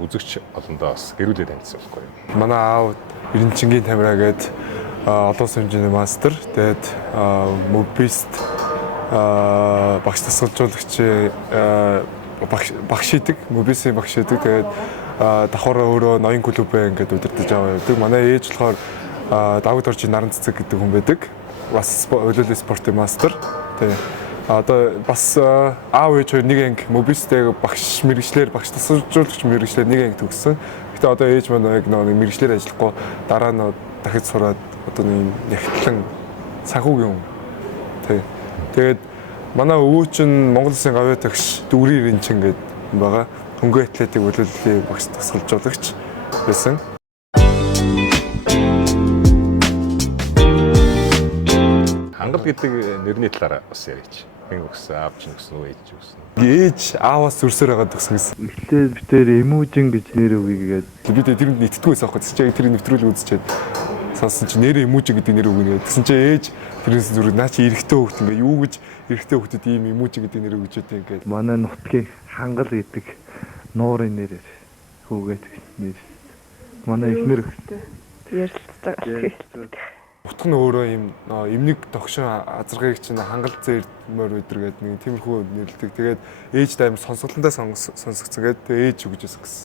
үзэгч олондоо бас гэрүүлээ танилцсан байхгүй юу? Манай аав Эренчингийн Тамира гээд олон сүнжээний мастер. Тэгээд мобист багш тасгалжуулагч багш идэг, мобисийн багш идэг. Тэгээд давхар өөрөө ноён клубээ ингээд удирдах аваа явдаг. Манай ээж болохоор Давид Оржийн наран цэцэг гэдэг хүн байдаг. Бас хөлөөлөл спортын мастер. Тэгээд одоо бас аав ээж хоёр нэг анги мобистэй багш мэрэгчлэр багш тасгалжуулагч мэрэгчлэр нэг анги төгссөн. Гэтэ одоо ээж маань яг нэг мэрэгчлэр ажиллахгүй дараа нь дахиж сураад одоо нэг нягтлан санхүүгийн хүн. Тэгээд манай өвөө чинь Монгол Улсын гавьяа тагш Дүүрийн Эренчин гэдэг байгаа. Хөнгөн атлетик хөлөөллийн багш тасгалжуулагч байсан. Хангал гэдэг нэрний талаар бас яриач. Хэн өгсөн, аав чинь өгсөн үү, ээж чинь өгсөн үү? Ээж ааваас зүрсээр байгаа гэсэн гэсэн. Эхлээд битээр эмүүжин гэж нэр өгье гэдэг. Би тэрэнд нэтгэдэггүй байсан аахгүй. Чи яг тэр нэвтрүүлэг үзчихэд сонсон чи нэрээ эмүүжин гэдэг нэр өгнө. Тэгсэн чи ээж тэрнээс зүрх наа чи эрэхтэй хөвгт ингээ юу гэж эрэхтэй хөвгтөд ийм эмүүжин гэдэг нэр өгч өгдөө ингээ. Манай нутгийн хангал гэдэг нуурын нэрээр хөөгээд нэр. Манай эхнэр өгсөн. Ярилцдаг. Утга нь өөрөө ийм эмнэг тогшин азаргыг чинь хангал зээрмөр өдр гэдэг нэг тиймэрхүү нэрлдэг. Тэгээд ээж дайм сонсголонтой сонсгоцсон гэдэг ээж өгч байсан гэсэн.